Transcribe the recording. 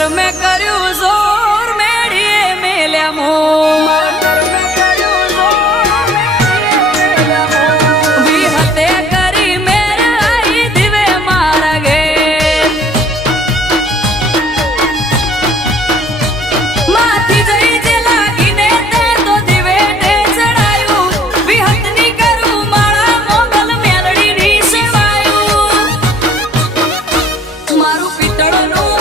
કર્મે કર્યું જોર મેળીએ મેલ્યા મો વિહતે કરી મેર આઈ દિવે મારા ઘેર માથી જઈ જે લાગીને તે તો દિવે ને ચડાયું વિહતની કરું મારા મોગલ મેલડી ની સેવાયું મારું પિત્તળનું